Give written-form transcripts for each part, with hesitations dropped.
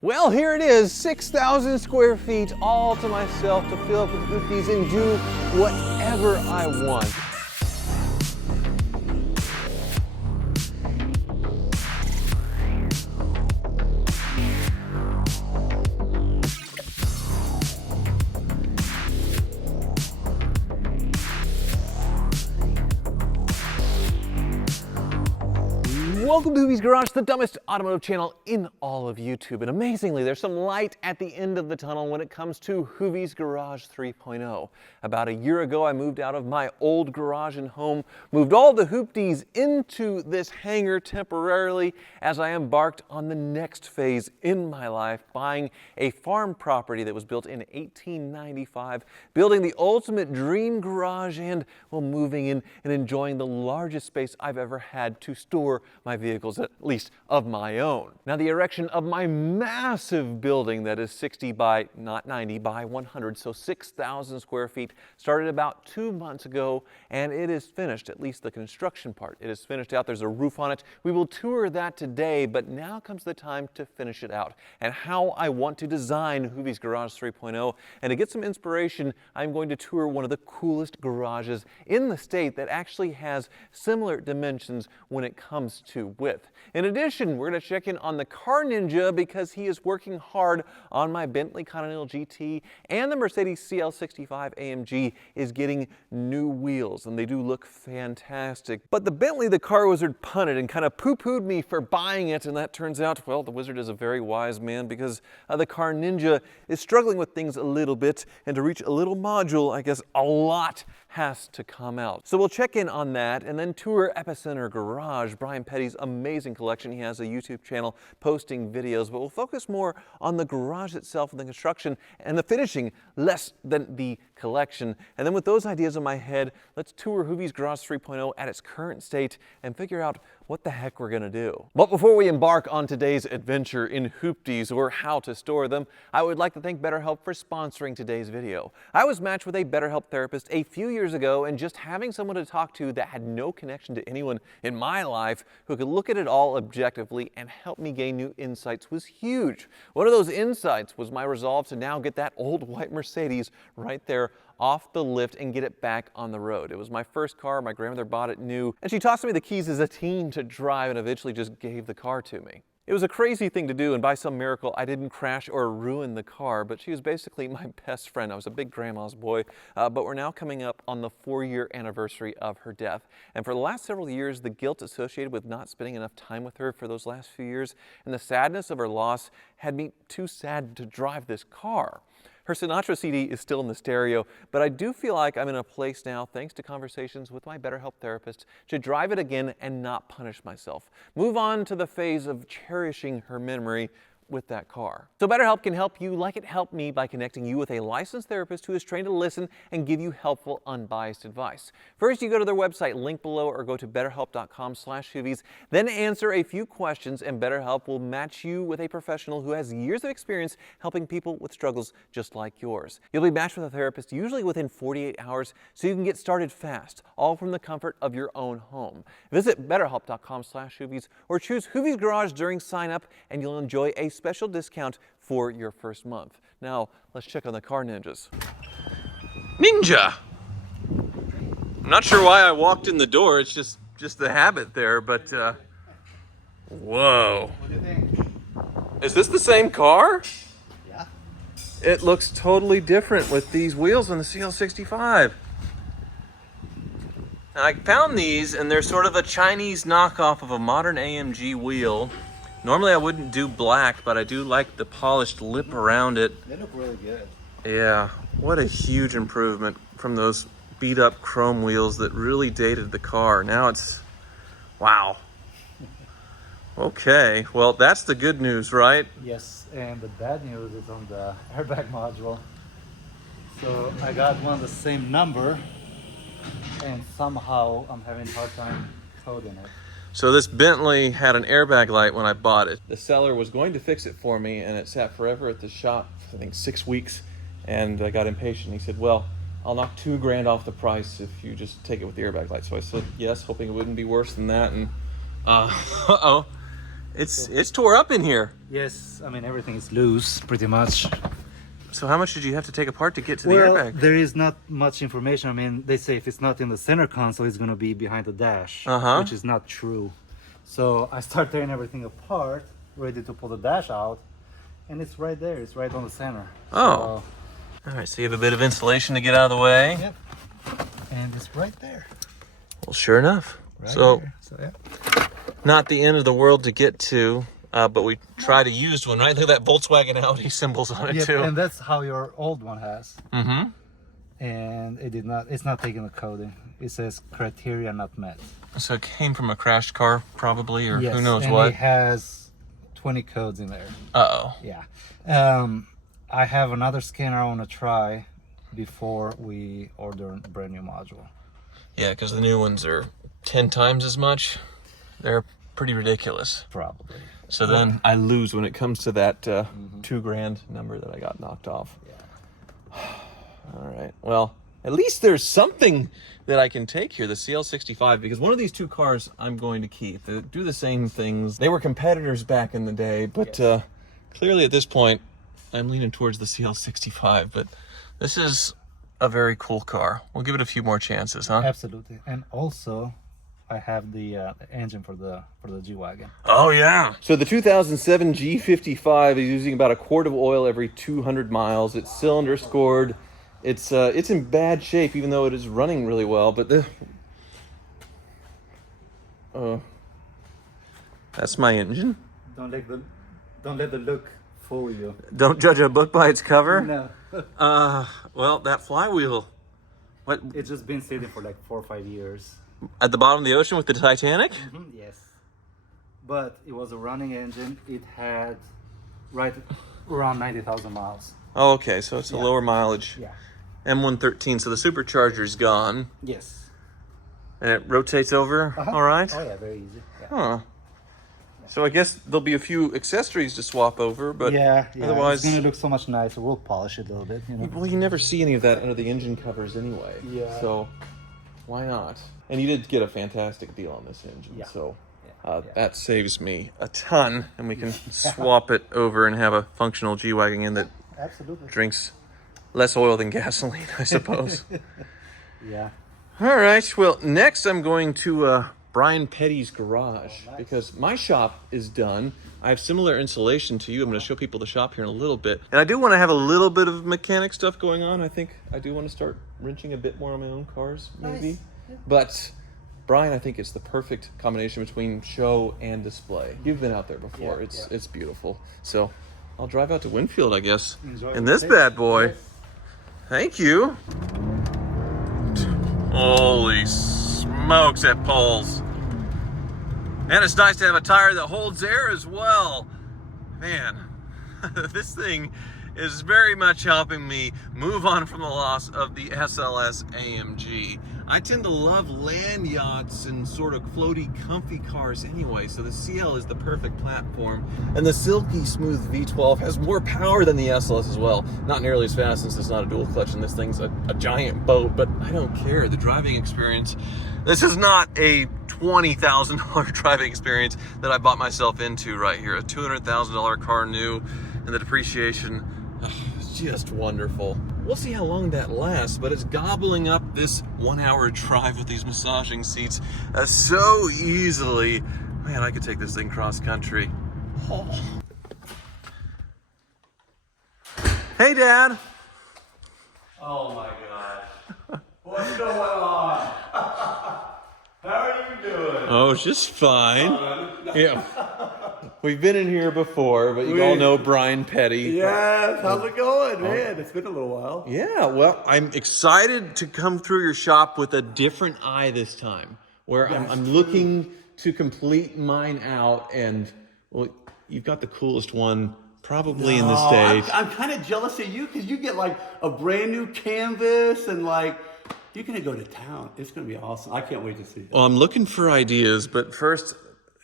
Well, here it is, 6,000 square feet, all to myself to fill up with Hoovies and do whatever I want. Welcome to Hoovie's Garage, the dumbest automotive channel in all of YouTube. And amazingly, there's some light at the end of the tunnel when it comes to Hoovie's Garage 3.0. About a year ago, I moved out of my old garage and home, moved all the Hoopties into this hangar temporarily as I embarked on the next phase in my life, buying a farm property that was built in 1895, building the ultimate dream garage, and, well, moving in and enjoying the largest space I've ever had to store my vehicles, at least of my own. Now, the erection of my massive building that is 60 by, not 90, by 100, so 6,000 square feet, started about 2 months ago, and it is finished, at least the construction part. It is finished out. There's a roof on it. We will tour that today, but now comes the time to finish it out and how I want to design Hoovie's Garage 3.0. And to get some inspiration, I'm going to tour one of the coolest garages in the state that actually has similar dimensions when it comes to width. In addition, we're going to check in on the car ninja because he is working hard on my Bentley Continental GT, and the Mercedes CL65 AMG is getting new wheels, and they do look fantastic. But the Bentley, the car wizard punted and kind of poo-pooed me for buying it, and that turns out, well, the wizard is a very wise man because the car ninja is struggling with things a little bit, and to reach a little module, I guess a lot has to come out. So we'll check in on that and then tour Epicenter Garage, Brian Petty's amazing collection. He has a YouTube channel posting videos, but we'll focus more on the garage itself and the construction and the finishing, less than the collection. And then with those ideas in my head, let's tour Hoovie's Garage 3.0 at its current state and figure out what the heck we're gonna do. But before we embark on today's adventure in Hoopties, or how to store them, I would like to thank BetterHelp for sponsoring today's video. I was matched with a BetterHelp therapist a few years ago, and just having someone to talk to that had no connection to anyone in my life who could look at it all objectively and help me gain new insights was huge. One of those insights was my resolve to now get that old white Mercedes right there off the lift and get it back on the road. It was my first car. My grandmother bought it new, and she tossed me the keys as a teen to drive and eventually just gave the car to me. It was a crazy thing to do, and by some miracle, I didn't crash or ruin the car, but she was basically my best friend. I was a big grandma's boy, but we're now coming up on the 4-year anniversary of her death. And for the last several years, the guilt associated with not spending enough time with her for those last few years and the sadness of her loss had me too sad to drive this car. Her Sinatra CD is still in the stereo, but I do feel like I'm in a place now, thanks to conversations with my BetterHelp therapist, to drive it again and not punish myself. Move on to the phase of cherishing her memory with that car. So BetterHelp can help you like it helped me by connecting you with a licensed therapist who is trained to listen and give you helpful, unbiased advice. First, you go to their website, link below, or go to betterhelp.com/Hoovies, then answer a few questions, and BetterHelp will match you with a professional who has years of experience helping people with struggles just like yours. You'll be matched with a therapist usually within 48 hours, so you can get started fast, all from the comfort of your own home. Visit betterhelp.com/Hoovies or choose Hoovie's Garage during sign up, and you'll enjoy a special discount for your first month. Now, let's check on the car ninjas. Ninja! I'm not sure why I walked in the door. It's just the habit there, but whoa. What do you think? Is this the same car? Yeah. It looks totally different with these wheels on the CL65. Now, I found these, and they're sort of a Chinese knockoff of a modern AMG wheel. Normally I wouldn't do black, but I do like the polished lip around it. They look really good. Yeah, what a huge improvement from those beat up chrome wheels that really dated the car. Now it's, wow. Okay, well, that's the good news, right? Yes, and the bad news is on the airbag module. So I got one the same number, and somehow I'm having a hard time coding it. So this Bentley had an airbag light when I bought it. The seller was going to fix it for me, and it sat forever at the shop, I think 6 weeks, and I got impatient. He said, well, I'll knock $2 grand off the price if you just take it with the airbag light. So I said yes, hoping it wouldn't be worse than that, and uh-oh. It's tore up in here. Yes, I mean everything is loose pretty much. So how much did you have to take apart to get to the Well, airbag? there is not much information. I mean, they say if it's not in the center console, it's gonna be behind the dash, which is not true. So I start tearing everything apart, ready to pull the dash out, and it's right there. It's right on the center. Oh. All right, so you have a bit of insulation to get out of the way. Yep. And it's right there. Well, sure enough. Right So, there. So yeah. not the end of the world to get to, but we tried a used one, right? Look at that Volkswagen Audi symbols on it Yep, too. and that's how your old one has. Mm-hmm. And it's not taking the coding. It says criteria not met. So it came from a crashed car, probably, or Yes, who knows and what. it has 20 codes in there. Uh-oh. Yeah. I have another scanner I want to try before we order a brand new module. Yeah, because the new ones are 10 times as much. They're pretty ridiculous. Probably. So then I lose when it comes to that $2,000 number that I got knocked off. Yeah. All right. Well, at least there's something that I can take here, the CL65, because one of these two cars I'm going to keep. They do the same things. They were competitors back in the day, but clearly at this point, I'm leaning towards the CL65. But this is a very cool car. We'll give it a few more chances, huh? Absolutely. And also, I have the engine for the G-Wagon. Oh, yeah. So the 2007 G55 is using about a quart of oil every 200 miles. It's cylinder scored. It's in bad shape, even though it is running really well. But that's my engine. Don't let the look fool you. Don't judge a book by its cover. No. Well, that flywheel. What? It's just been sitting for like 4 or 5 years. At the bottom of the ocean with the Titanic? Yes. But it was a running engine. It had right around 90,000 miles. Oh, okay. So it's a lower mileage. Yeah. M113. So the supercharger's gone. Yes. And it rotates over. All right. Oh yeah, very easy. Yeah. Huh. So I guess there'll be a few accessories to swap over, but otherwise, it's gonna look so much nicer. We'll polish it a little bit, you know. well, you never see any of that under the engine covers anyway. Yeah. So why not? And you did get a fantastic deal on this engine, so that saves me a ton, and we can swap it over and have a functional G-Wagon in that Absolutely. drinks less oil than gasoline, I suppose. Yeah. All right. Well, next I'm going to Brian Petty's garage because my shop is done. I have similar insulation to you. I'm going to show people the shop here in a little bit. And I do want to have a little bit of mechanic stuff going on. I think I do want to start wrenching a bit more on my own cars, maybe. Nice. But Brian, I think it's the perfect combination between show and display. You've been out there before. It's beautiful. So I'll drive out to Winfield, I guess, in this bad boy. Thank you. Holy smokes, it pulls. And it's nice to have a tire that holds air as well. Man, this thing is very much helping me move on from the loss of the SLS AMG. I tend to love land yachts and sort of floaty, comfy cars anyway, so the CL is the perfect platform. And the silky smooth V12 has more power than the SLS as well. Not nearly as fast since it's not a dual clutch and this thing's a giant boat, but I don't care. The driving experience, this is not a $20,000 driving experience that I bought myself into right here. A $200,000 car new, and the depreciation, it's just wonderful. We'll see how long that lasts, but it's gobbling up this 1 hour drive with these massaging seats so easily. Man, I could take this thing cross country. Oh. Hey, Dad. Oh my God. What's going on? How are you doing? Oh, just fine. Yeah. We've been in here before, but you all know Brian Petty. Yes, how's it going, man? It's been a little while. Yeah, well, I'm excited to come through your shop with a different eye this time, where I'm looking to complete mine out, and well, you've got the coolest one probably in the state. I'm kind of jealous of you because you get like a brand new canvas and like you're gonna go to town. It's gonna be awesome. I can't wait to see it. Well, I'm looking for ideas, but first,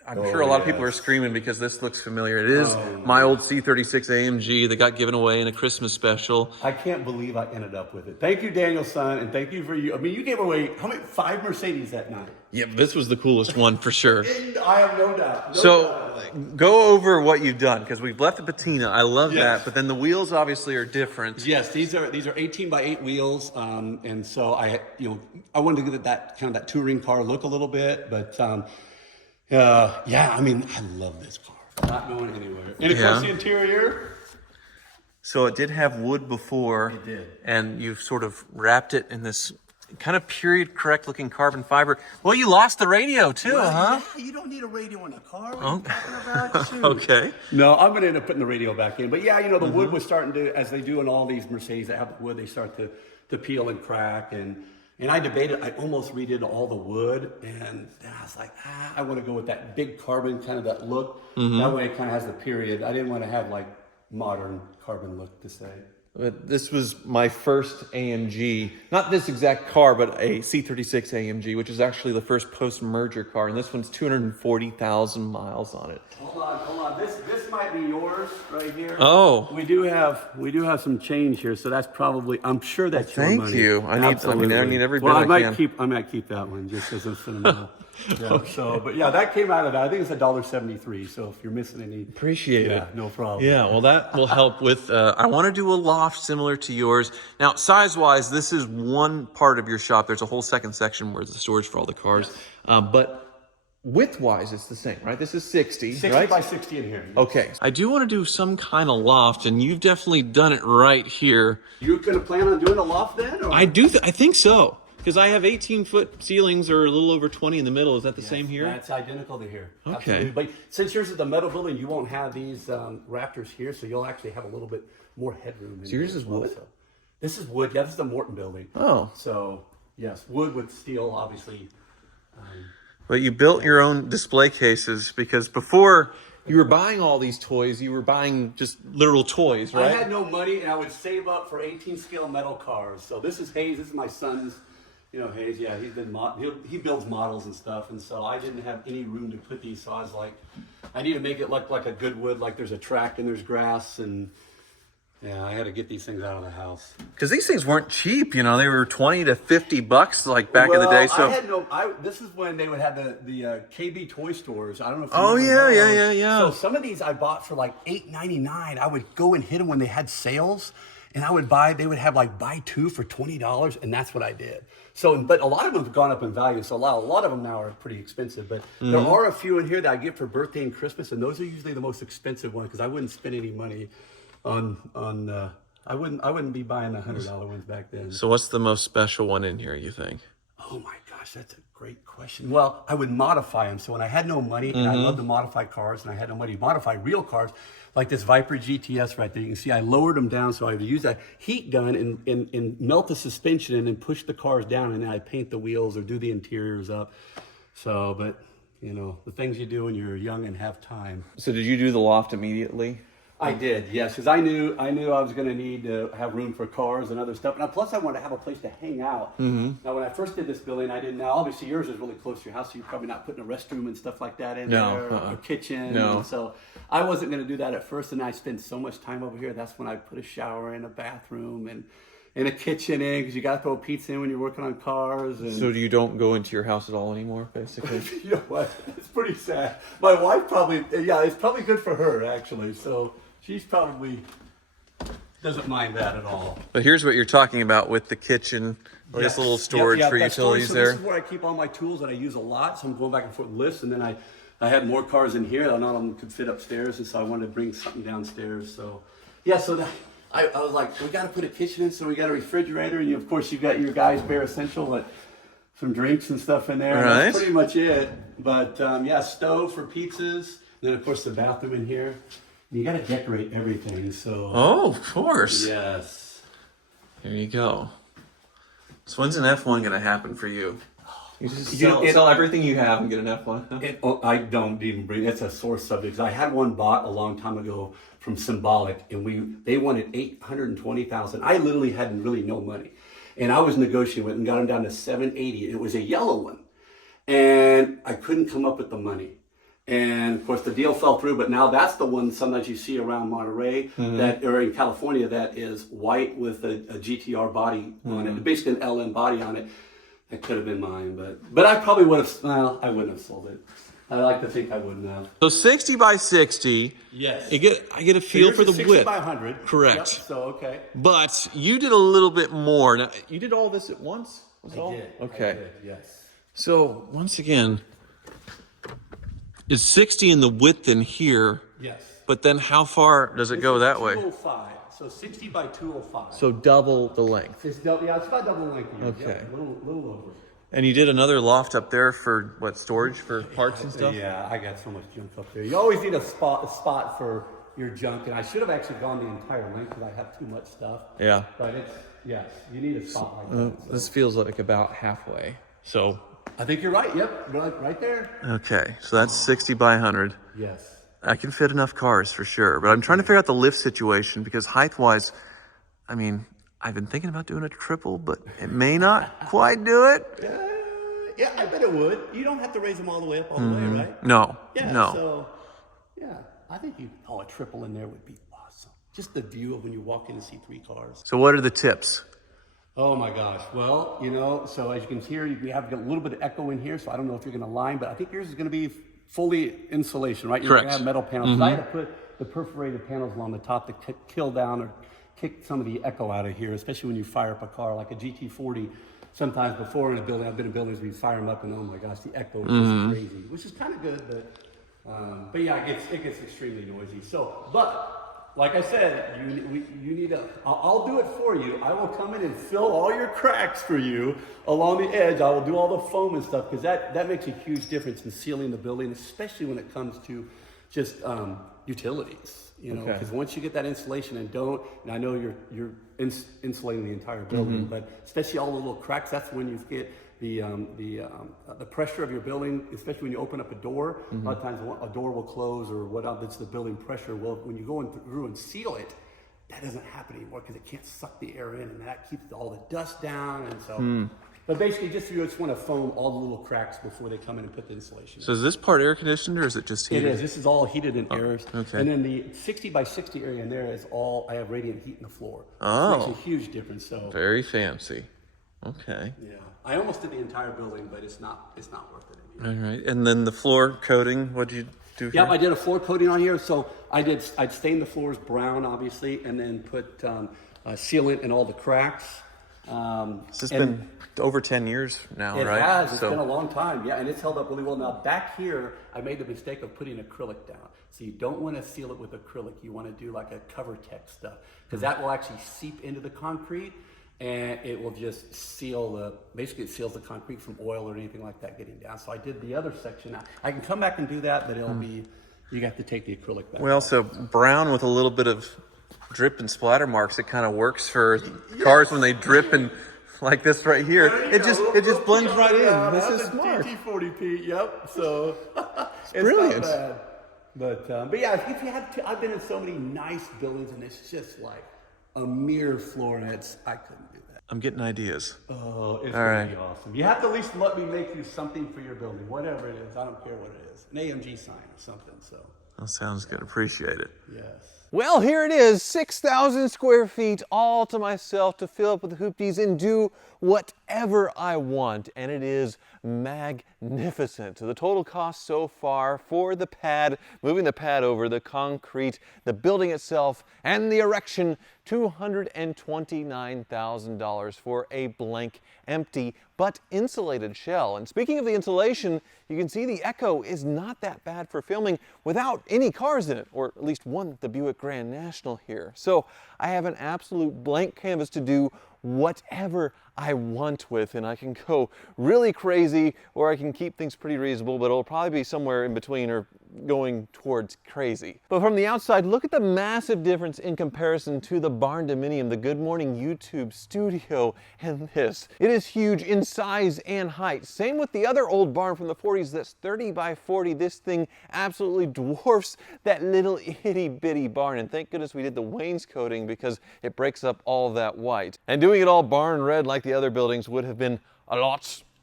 I'm sure a lot of people are screaming because this looks familiar. It is my old C36 AMG that got given away in a Christmas special. I can't believe I ended up with it. Thank you, Daniel, son, and thank you for you. I mean, you gave away, how many, 5 Mercedes that night? Yeah, this was the coolest one for sure. I have no doubt. Go over what you've done, because we've left the patina. I love that, but then the wheels obviously are different. Yes, these are 18x8 wheels, and so I wanted to get that kind of that touring car look a little bit, but yeah, I mean, I love this car. Not going anywhere. And of course, the interior. So it did have wood before. It did. And you've sort of wrapped it in this kind of period correct looking carbon fiber. Well, you lost the radio too, huh? Yeah, you don't need a radio in a car. What are you talking about? Shoot. Okay. No, I'm going to end up putting the radio back in. But yeah, the wood was starting to, as they do in all these Mercedes that have the wood, they start to peel and crack. And I debated, I almost redid all the wood. And then I was like, I want to go with that big carbon, kind of that look. That way it kind of has the period. I didn't want to have like modern carbon look to say. But this was my first AMG, not this exact car, but a C36 AMG, which is actually the first post-merger car, and this one's 240,000 miles on it. Hold on. This might be yours right here. Oh, we do have some change here, so that's probably, I'm sure that's your money. Thank you. I need every bit well, I can. I might keep that one just as a sentimental. Yeah, okay. So, but yeah, that came out of that. I think it's $1.73. So if you're missing any, appreciate it. No problem. Yeah, well, that will help with. I want to do a loft similar to yours. Now, size-wise, this is one part of your shop. There's a whole second section where there's the storage for all the cars. But width-wise, it's the same, right? This is 60 right? by 60 in here. Yes. Okay. I do want to do some kind of loft, and you've definitely done it right here. You're going to plan on doing a loft then? Or? I do. I think so. Because I have 18-foot ceilings or a little over 20 in the middle. Is that the same here? That's identical to here. Okay. Absolutely. But since yours is the metal building, you won't have these rafters here, so you'll actually have a little bit more headroom. So yours is wood? So this is wood. Yeah, this is the Morton building. Oh. So, yes, wood with steel, obviously. But you built your own display cases, because before you were buying all these toys, you were buying just literal toys, right? I had no money, and I would save up for 18-scale metal cars. So this is Hayes. This is my son's. Hayes, yeah, he builds models and stuff, and so I didn't have any room to put these, so I was like, I need to make it look like a good wood, like there's a track and there's grass, and yeah, I had to get these things out of the house. Because these things weren't cheap, they were $20 to $50 like back in the day. So this is when they would have the KB toy stores. I don't know if you remember yeah. So some of these I bought for like $8.99. I would go and hit them when they had sales. And they would have like buy 2 for $20, and that's what I did. So, but a lot of them have gone up in value. So a lot of them now are pretty expensive. But there are a few in here that I get for birthday and Christmas, and those are usually the most expensive ones because I wouldn't spend any money on. I wouldn't be buying the $100 ones back then. So what's the most special one in here, you think? Oh my gosh, that's a great question. Well, I would modify them. So when I had no money, and I love to modify cars, and I had no money to modify real cars, like this Viper GTS right there. You can see I lowered them down, so I would use a heat gun and melt the suspension and then push the cars down, and then I paint the wheels or do the interiors up. So, but the things you do when you're young and have time. So did you do the loft immediately? I did, yes, because I knew I was going to need to have room for cars and other stuff. And plus, I wanted to have a place to hang out. Now, when I first did this building, I didn't. Now, obviously, yours is really close to your house, so you're probably not putting a restroom and stuff like that in there, or a kitchen. No. And so I wasn't going to do that at first, and I spent so much time over here. That's when I put a shower in, a bathroom, and a kitchen in, because you got to throw pizza in when you're working on cars. And so you don't go into your house at all anymore, basically? You know what? It's pretty sad. My wife probably, it's probably good for her, actually. So she's probably doesn't mind that at all. But here's what you're talking about with the kitchen, or this little storage for utilities there. This is where I keep all my tools that I use a lot. So I'm going back and forth with lists, and then I had more cars in here. None of them could fit upstairs, and so I wanted to bring something downstairs. So yeah, I was like, we got to put a kitchen in, so we got a refrigerator, and of course you've got your guys' bare essential, but some drinks and stuff in there. Right. That's pretty much it. But stove for pizzas. And then of course the bathroom in here. You got to decorate everything, so. Oh, of course. Yes. There you go. So when's an F1 going to happen for you? You just sell everything you have and get an F1? I don't even bring, it's a sore subject. I had one bought a long time ago from Symbolic, and they wanted $820,000. I literally had really no money. And I was negotiating with them, got them down to $780. It was a yellow one. And I couldn't come up with the money. And of course the deal fell through, but now that's the one sometimes you see around Monterey that, or in California, that is white with a GTR body on it, basically an LM body on it. That could have been mine, but I probably would have, well, I wouldn't have sold it. I like to think I wouldn't have. So 60 by 60. Yes. I get a feel for the 60 width. by 100. Correct. Yep, so, okay. But you did a little bit more. Now, you did all this at once? Was it all? I did. Okay. I did, yes. So once again, is 60 in the width in here? Yes. But then how far does it go that way? 205. So 60 by 205. So double the length. It's double, yeah, it's about double the length. Okay. Yeah, little over. And you did another loft up there for what, storage for parts and stuff? Yeah, I got so much junk up there. You always need a spot for your junk, and I should have actually gone the entire length because I have too much stuff. Yeah. But it's, yes, you need a spot like that. So. This feels like about halfway. So. I think you're right. Yep, right there. Okay, so that's 60 by 100. Yes. I can fit enough cars for sure, but I'm trying to figure out the lift situation because height-wise, I mean, I've been thinking about doing a triple, but it may not quite do it. Yeah, I bet it would. You don't have to raise them all the way up all the way, right? No, Yeah, no. so, yeah, I think a triple in there would be awesome. Just the view of when you walk in and see 3 cars. So what are the tips? Oh my gosh. Well, you know, so as you can hear, we have a little bit of echo in here, so I don't know if you're going to line, but I think yours is going to be fully insulation, right? You're Correct. going to have metal panels. I had to put the perforated panels along the top to kill down or kick some of the echo out of here, especially when you fire up a car like a GT40. Sometimes before in a building, I've been in buildings where you fire them up and oh my gosh, the echo is just crazy, which is kind of good, but yeah, it gets extremely noisy. So, but like I said, you need I'll do it for you. I will come in and fill all your cracks for you along the edge. I will do all the foam and stuff because that makes a huge difference in sealing the building, especially when it comes to just utilities. You know, because once you get that insulation and I know you're insulating the entire building, but especially all the little cracks, that's when you get the pressure of your building, especially when you open up a door. A lot of times a door will close or whatnot, that's the building pressure. Well, when you go through and seal it, that doesn't happen anymore because it can't suck the air in and that keeps all the dust down. And so, but basically you just want to foam all the little cracks before they come in and put the insulation in. So is this part air conditioned or is it just heated? It is. This is all heated and air. Okay. And then the 60 by 60 area in there is all, I have radiant heat in the floor. Oh. It makes a huge difference. So. Very fancy. Okay. Yeah. I almost did the entire building, but it's not worth it anymore. All right. And then the floor coating, what did you do here? Yep, I did a floor coating on here. So I'd stained the floors brown, obviously, and then put sealant in all the cracks. This has been over 10 years now, right? It has. It's been a long time. Yeah, and it's held up really well. Now, back here, I made the mistake of putting acrylic down. So you don't want to seal it with acrylic. You want to do like a cover tech stuff because that will actually seep into the concrete and it will just basically it seals the concrete from oil or anything like that getting down. So I did the other section. I can come back and do that, but it'll be, you have to take the acrylic back. Well, so brown with a little bit of drip and splatter marks, it kind of works for cars when they drip and like this right here. It just blends right in. This is smart. GT40P, yep. So it's brilliant. Not bad. But yeah, if you had to, I've been in so many nice buildings and it's just like a mere floor and I couldn't do that. I'm getting ideas. Oh, it's All gonna right. be awesome. You have to at least let me make you something for your building, whatever it is. I don't care what it is. An AMG sign or something, so. That sounds good. Appreciate it. Yes. Well, here it is, 6,000 square feet all to myself to fill up with hoopies and do whatever I want, and it is magnificent. So the total cost so far for the pad, moving the pad over, the concrete, the building itself, and the erection, $229,000 for a blank, empty, but insulated shell. And speaking of the insulation, you can see the echo is not that bad for filming without any cars in it, or at least one, the Buick Grand National here. So I have an absolute blank canvas to do whatever I want with, and I can go really crazy or I can keep things pretty reasonable, but it'll probably be somewhere in between or going towards crazy. But from the outside, look at the massive difference in comparison to the Barn Dominium, the Good Morning YouTube studio, and this. It is huge in size and height. Same with the other old barn from the 40s that's 30 by 40. This thing absolutely dwarfs that little itty bitty barn, and thank goodness we did the wainscoting because it breaks up all that white. And doing it all barn red like the other buildings would have been a lot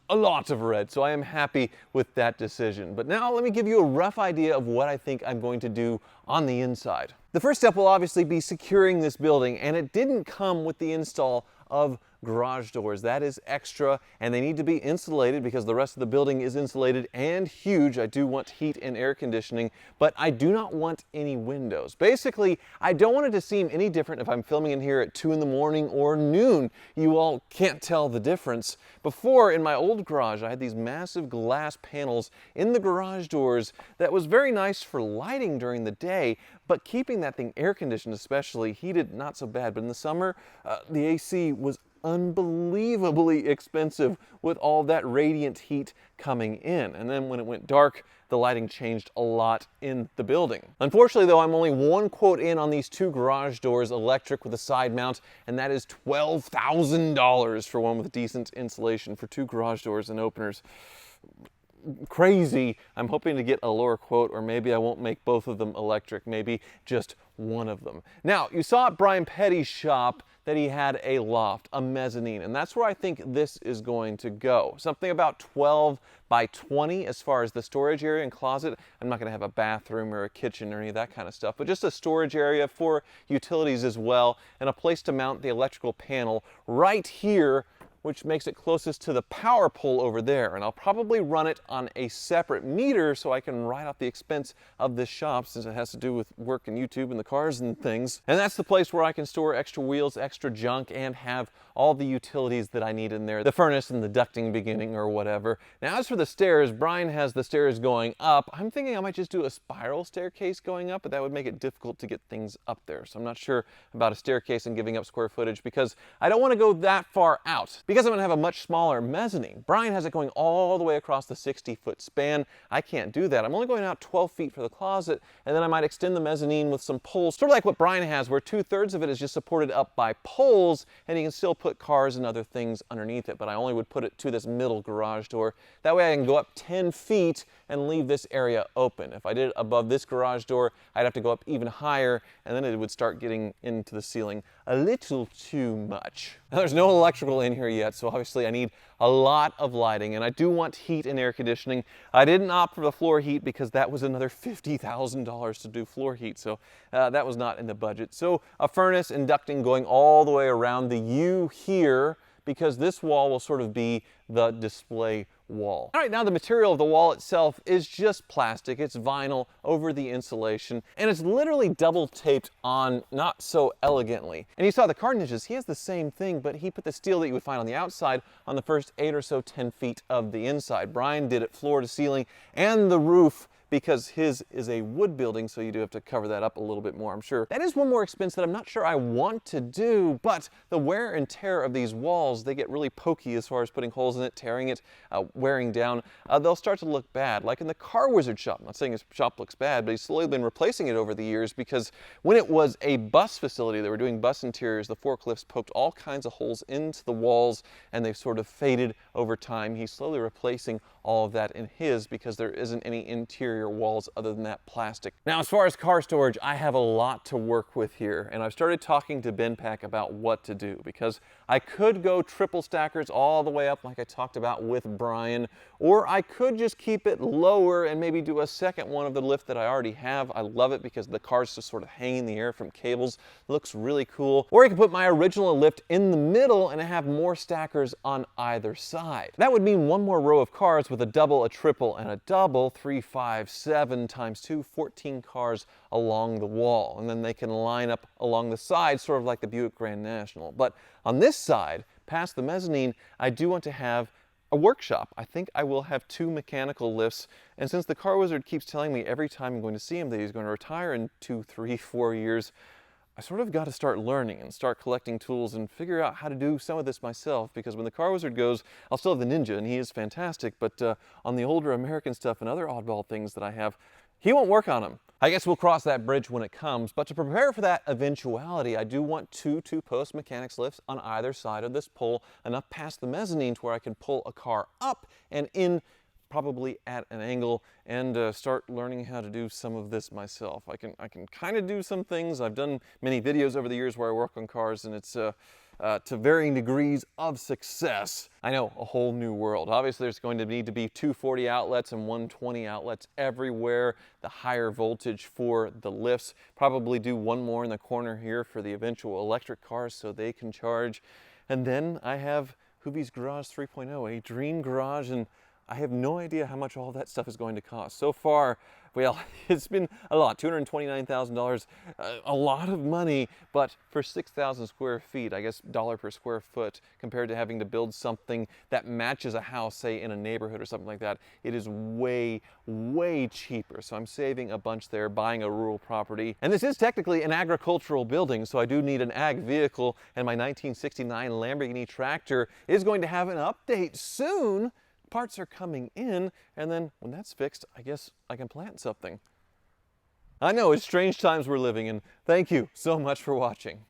a lot of red, so I am happy with that decision. But now let me give you a rough idea of what I think I'm going to do on the inside. The first step will obviously be securing this building, and it didn't come with the install of garage doors. That is extra, and they need to be insulated because the rest of the building is insulated and huge. I do want heat and air conditioning, but I do not want any windows. Basically, I don't want it to seem any different if I'm filming in here at 2 in the morning or noon. You all can't tell the difference. Before, in my old garage, I had these massive glass panels in the garage doors that was very nice for lighting during the day, but keeping that thing air conditioned, especially heated, not so bad. But in the summer, the AC was unbelievably expensive with all that radiant heat coming in. And then when it went dark, the lighting changed a lot in the building. Unfortunately though, I'm only 1 quote in on these 2 garage doors, electric with a side mount, and that is $12,000 for one with decent insulation for 2 garage doors and openers. Crazy. I'm hoping to get a lower quote, or maybe I won't make both of them electric, maybe just one of them. Now, you saw at Brian Petty's shop that he had a loft, a mezzanine, and that's where I think this is going to go. Something about 12 by 20 as far as the storage area and closet. I'm not going to have a bathroom or a kitchen or any of that kind of stuff, but just a storage area for utilities as well, and a place to mount the electrical panel right here, which makes it closest to the power pole over there. And I'll probably run it on a separate meter so I can write off the expense of this shop, since it has to do with work and YouTube and the cars and things. And that's the place where I can store extra wheels, extra junk, and have all the utilities that I need in there. The furnace and the ducting beginning or whatever. Now as for the stairs, Brian has the stairs going up. I'm thinking I might just do a spiral staircase going up, but that would make it difficult to get things up there. So I'm not sure about a staircase and giving up square footage because I don't want to go that far out. Because I'm going to have a much smaller mezzanine. Brian has it going all the way across the 60-foot span. I can't do that. I'm only going out 12 feet for the closet, and then I might extend the mezzanine with some poles, sort of like what Brian has, where 2/3 of it is just supported up by poles, and he can still put cars and other things underneath it, but I only would put it to this middle garage door. That way I can go up 10 feet and leave this area open. If I did it above this garage door, I'd have to go up even higher, and then it would start getting into the ceiling a little too much. Now, there's no electrical in here yet, so obviously I need a lot of lighting, and I do want heat and air conditioning. I didn't opt for the floor heat because that was another $50,000 to do floor heat, so that was not in the budget. So a furnace and ducting going all the way around the U here, because this wall will sort of be the display wall. All right, now the material of the wall itself is just plastic. It's vinyl over the insulation, and it's literally double taped on not so elegantly. And you saw the car niches, he has the same thing, but he put the steel that you would find on the outside on the first 8 or so 10 feet of the inside. Brian did it floor to ceiling and the roof, because his is a wood building, so you do have to cover that up a little bit more, I'm sure. That is one more expense that I'm not sure I want to do, but the wear and tear of these walls, they get really pokey as far as putting holes in it, tearing it, wearing down. They'll start to look bad, like in the Car Wizard shop. I'm not saying his shop looks bad, but he's slowly been replacing it over the years, because when it was a bus facility, they were doing bus interiors, the forklifts poked all kinds of holes into the walls, and they've sort of faded over time. He's slowly replacing all of that in his, because there isn't any interior walls other than that plastic. Now, as far as car storage, I have a lot to work with here, and I've started talking to BenPack about what to do, because I could go triple stackers all the way up like I talked about with Brian, or I could just keep it lower and maybe do a second one of the lift that I already have. I love it because the cars just sort of hang in the air from cables. It looks really cool. Or I could put my original lift in the middle and have more stackers on either side. That would mean one more row of cars with a double, a triple, and a double, 3, 5, 7 times 2, 14 cars along the wall. And then they can line up along the side, sort of like the Buick Grand National. But on this side, past the mezzanine, I do want to have a workshop. I think I will have 2 mechanical lifts, and since the Car Wizard keeps telling me every time I'm going to see him that he's going to retire in 2, 3, 4 years, I sort of got to start learning and start collecting tools and figure out how to do some of this myself, because when the Car Wizard goes, I'll still have the Ninja, and he is fantastic, but on the older American stuff and other oddball things that I have, he won't work on them. I guess we'll cross that bridge when it comes, but to prepare for that eventuality, I do want 2 two-post mechanics lifts on either side of this pole, enough past the mezzanine to where I can pull a car up and in probably at an angle and start learning how to do some of this myself. I can kind of do some things. I've done many videos over the years where I work on cars, and it's to varying degrees of success. I know, a whole new world. Obviously, there's going to need to be 240 outlets and 120 outlets everywhere. The higher voltage for the lifts. Probably do one more in the corner here for the eventual electric cars so they can charge. And then I have Hoovie's Garage 3.0, a dream garage, and I have no idea how much all that stuff is going to cost. So far, well, it's been a lot, $229,000, a lot of money, but for 6,000 square feet, I guess dollar per square foot, compared to having to build something that matches a house, say in a neighborhood or something like that, it is way, way cheaper. So I'm saving a bunch there, buying a rural property. And this is technically an agricultural building, so I do need an ag vehicle, and my 1969 Lamborghini tractor is going to have an update soon. Parts are coming in, and then when that's fixed, I guess I can plant something. I know, it's strange times we're living in. Thank you so much for watching.